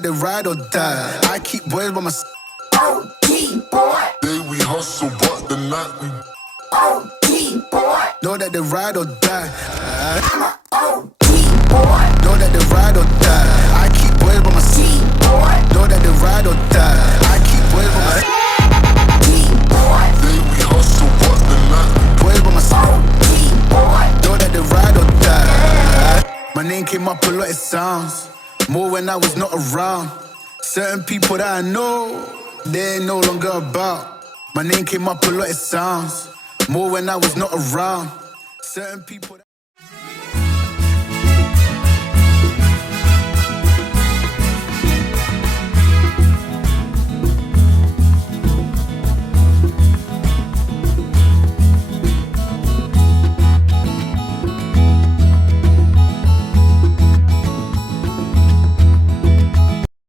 that they ride or die. I keep boys by my side. OG boy. Day we hustle, but the night we OG boy. Know that they ride or die. I'm a OG boy. Know that they ride or die. I keep boys by my side. Boy. Know that they ride or die. I keep boys by my side. Boy. Day we hustle, but the night we Boys by my side. OG boy. Know that they ride or die. My name came up a lot, it sounds more when I was not around. Certain people that I know, they ain't no longer about. My name came up a lot, it sounds more when I was not around. Certain people that